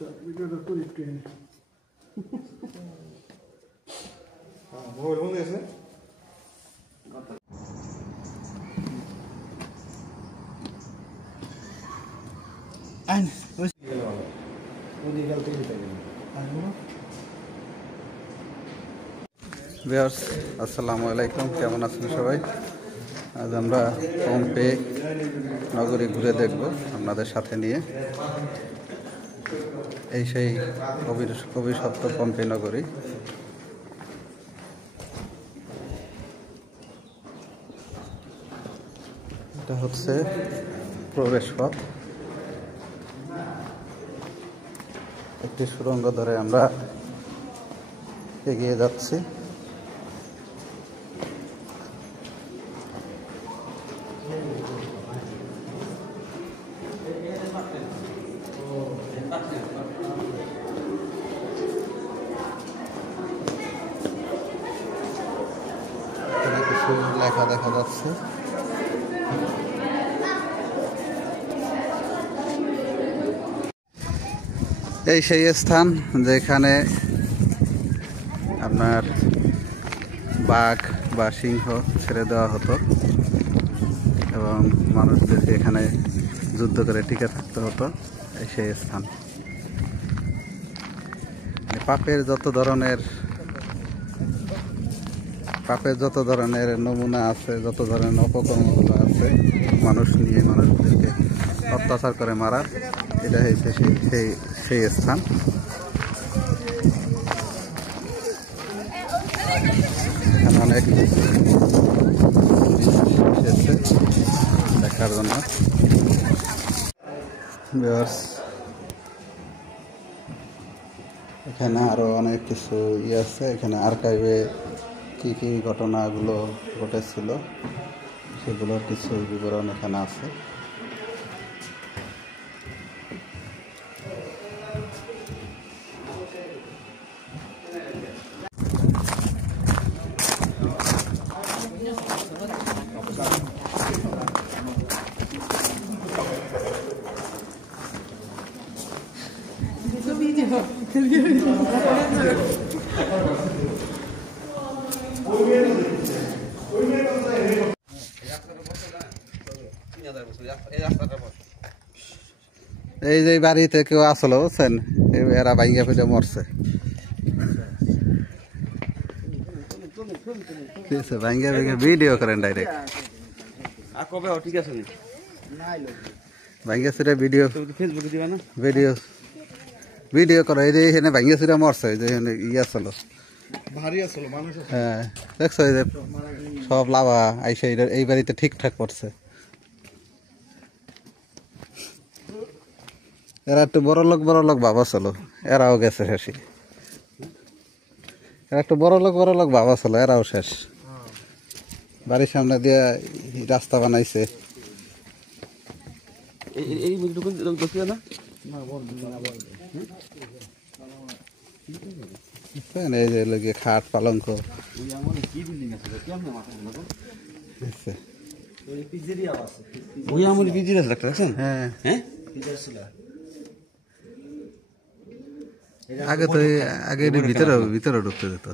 ভিডিওটা করি একটু মোবাইল বন্ধ আছে আইন ওই ওদিকে তেল দিতে গেল ভিউয়ার্স আসসালামু আলাইকুম, কেমন আছেন সবাই? আজ আমরা পম্পে নগরী ঘুরে দেখব আপনাদের সাথে নিয়ে। এই সেই অভিশপ্ত পম্পে নগরী। এটা হচ্ছে প্রবেশ পথ। একটি সুড়ঙ্গ ধরে আমরা এগিয়ে যাচ্ছি। কিছু লেখা দেখা যাচ্ছে। এই সেই স্থান যেখানে আপনার বাঘ বা সিংহ ছেড়ে দেওয়া হতো এবং মানুষদেরকে এখানে যুদ্ধ করে টিকে থাকতে হতো। এই সেই স্থান। পাপের যত ধরনের নমুনা আছে, যত ধরনের অপকর্মগুলো আছে, মানুষ নিয়ে মানুষদেরকে অত্যাচার করে মারার, এটা হয়েছে সেই স্থান। অনেক দেখার জন্য এখানে আরো অনেক কিছু আছে। এখানে আর্কাইভে কি কি ঘটনাগুলো ঘটেছিল সেগুলোর কিছু বিবরণ এখানে আছে। এই যে বাড়িতে কেউ আসলো বুঝছেন, এরা ভাইয়া ফেলে মরছে। ভিডিও করেন ডাইরেক্ট ভাঙ্গা চুরা ভিডিও ভিডিও করে। এই যে এখানে ভাঙ্গা চুরা মরছে, যে ইয়ে আসলো। হ্যাঁ দেখছো, এই যে সব লাভা আইসা এই বাড়িতে ঠিকঠাক করছে। এরা একটু বড় লোক বাবা চলো, এরাও গেছে শেষে। এরা একটু বড় লোক বাবা চলো, এরাও শেষ। বাড়ির সামনে দিয়ে রাস্তা বানাইছে। এই যে লোকে খাট পালঙ্ক আগে তো আগে ভিতরে ঢুকতে যেত।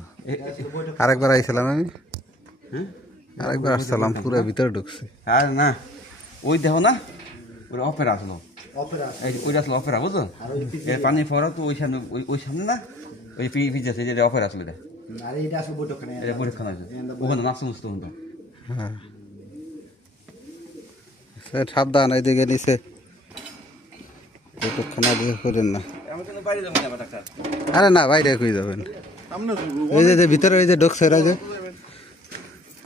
আরেকবার আইছিলাম আমি, আরেকবার আসছিলাম, পুরো ভিতরে ঢুকছে। আর না ওই দেখো না, ওই অপেরা আসলো, ওইটা আসলো অপেরা, বুঝলো? পানি ফোয়ারা তো ওই সামনে না, ওই পিজা আছে, যেটা অপেরা আসলো, এটা বৈঠকখানা আছে, ওখানে নাচ সমস্ত হতো। হ্যাঁ সাবধান, এইদিকে নিচে বৈঠকখানা দিয়ে করেন না। আরে না, বাইরে কই যাবেন? ওই যে ভিতরে ওই যে ঢুকছে এরা, যে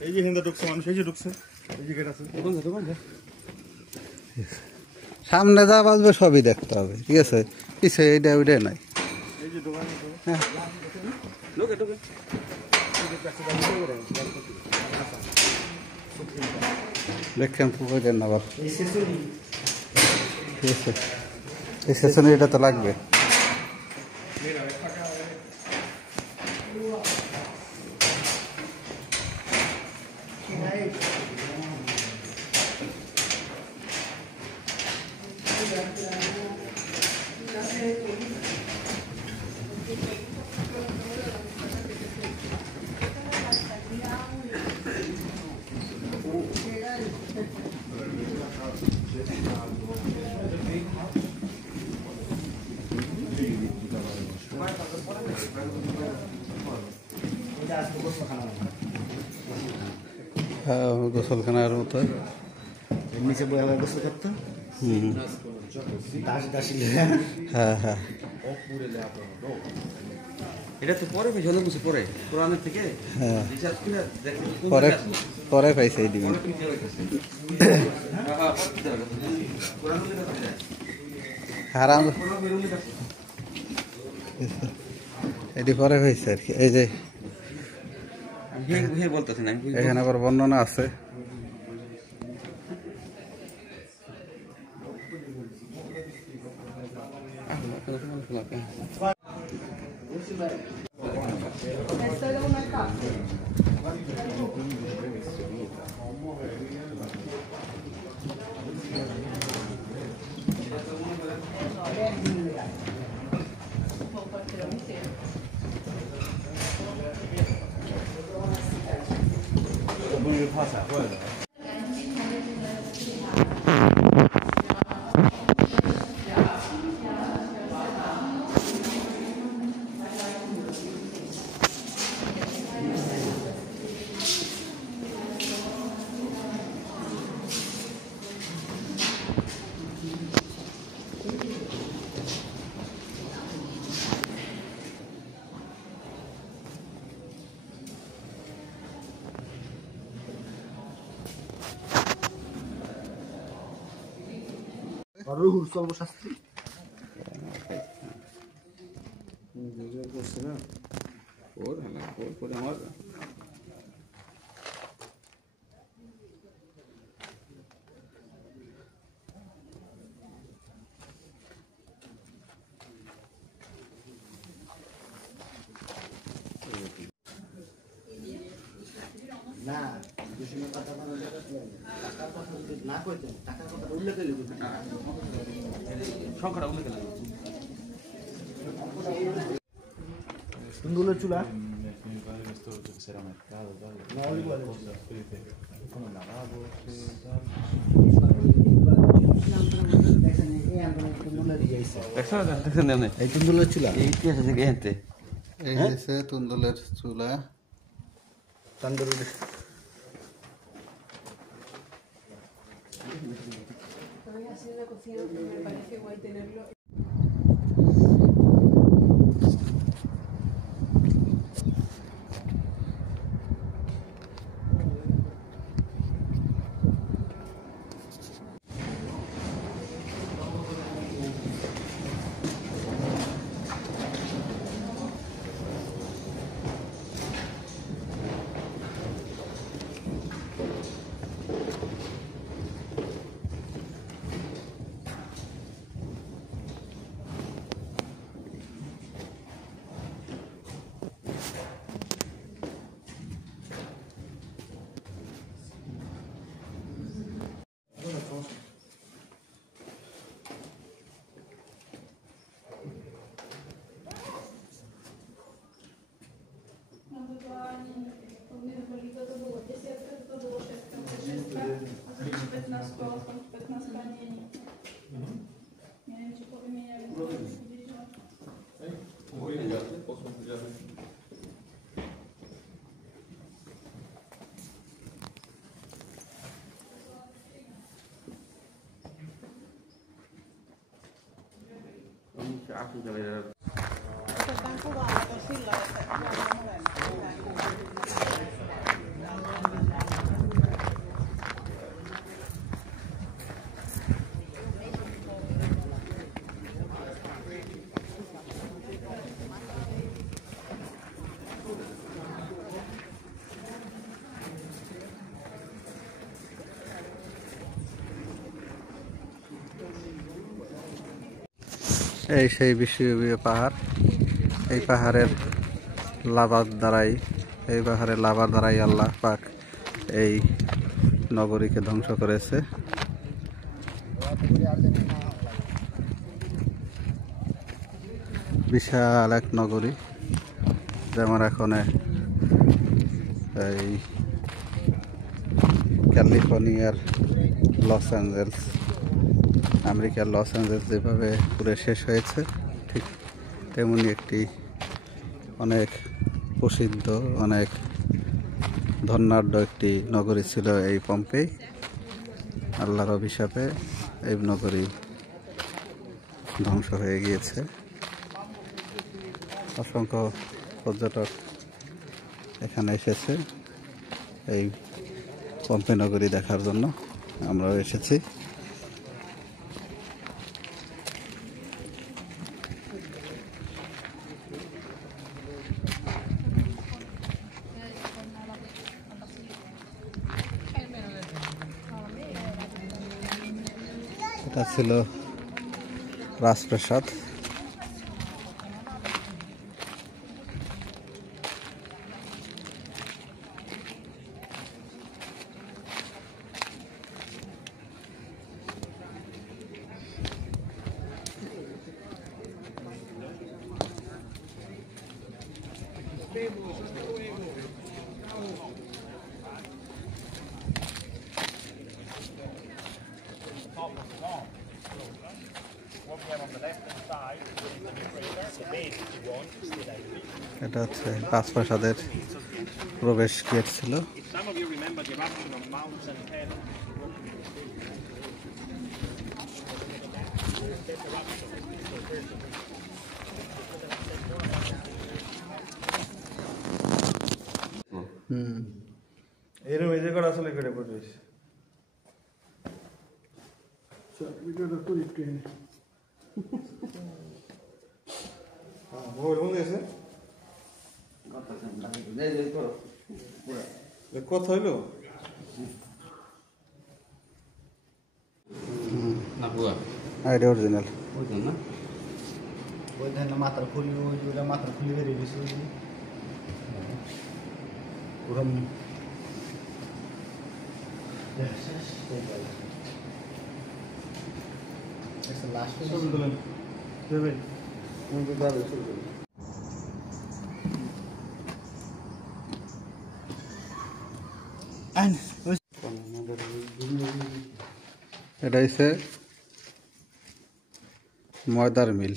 এই যে হিন্দা ঢুকছে মানুষ, এই যে ঢুকছে, এই যে গেট আছে। সামনে যা বাজবে সবই দেখতে হবে, ঠিক আছে? পিছিয়ে এইটা ওইটাই নাই। হ্যাঁ দেখেন পুকুরের না আবার, ঠিক আছে? এই সেশনে এটা তো লাগবে। হ্যাঁ গোসলখানার মতো নিচে বই আবার গোসল করতো দাস দাসী হ্যাঁ হ্যাঁ এটা তো পরে পেয়েছে অনেক কিছু পরে কোরআনের থেকে হ্যাঁ রিসার্চ করে দেখতে পরে পরে পাইছে এই দিন হারাম এটি পরে হয়েছে আর কি এই যে বলতেছি না এখানে আবার বর্ণনা আছে রুহুর সর্বশাস্ত্রী আমার না দুশো টাকা টাকার কথা যদি না কইতেন টাকার কথা উল্লেখ করলে সংখ্যাটা উল্লেখ তুন্দুলের চুলা এই তুন্দুলের চুলা এই ইতিহাস আছে এখানতে এই হচ্ছে তুন্দুলের চুলা tandoori Estoy haciendo cocina porque me parece guay tenerlo. Otetaan kuvaa sillä, että এই সেই বিশ্বব্যাপী পাহাড় এই পাহাড়ের লাভার দ্বারাই আল্লাহ পাক এই নগরীকে ধ্বংস করেছে বিশাল এক নগরী, যেমন এখন এই ক্যালিফোর্নিয়ার লস অ্যাঞ্জেলস, আমেরিকার লস অ্যাঞ্জেলস যেভাবে পুরো শেষ হয়েছে, ঠিক তেমনি একটি অনেক প্রসিদ্ধ, অনেক ধনাঢ্য একটি নগরী ছিল এই পম্পেই। আল্লাহর অভিশাপে এই নগরী ধ্বংস হয়ে গিয়েছে। অসংখ্য পর্যটক এখানে এসেছে এই পম্পে নগরী দেখার জন্য, আমরাও এসেছি। এটা ছিল রাজপ্রাসাদ। এটা হচ্ছে রাজপ্রাসাদের প্রবেশ গেট ছিল। এরকম এই জায়গাটা আসলে কেটে পড়েছে। ভিডিওটা করি ট্রেন কথা হইলো না বুয়া এটা অরিজিনাল। বুঝলেন না? ওই ধানে মাথার খুলি, ওইটা মাথার খুলি বেরিয়ে গেছে ওরকম লাস্ট ছবি তুলেন দেবেন। এটা হচ্ছে ময়দার মিল।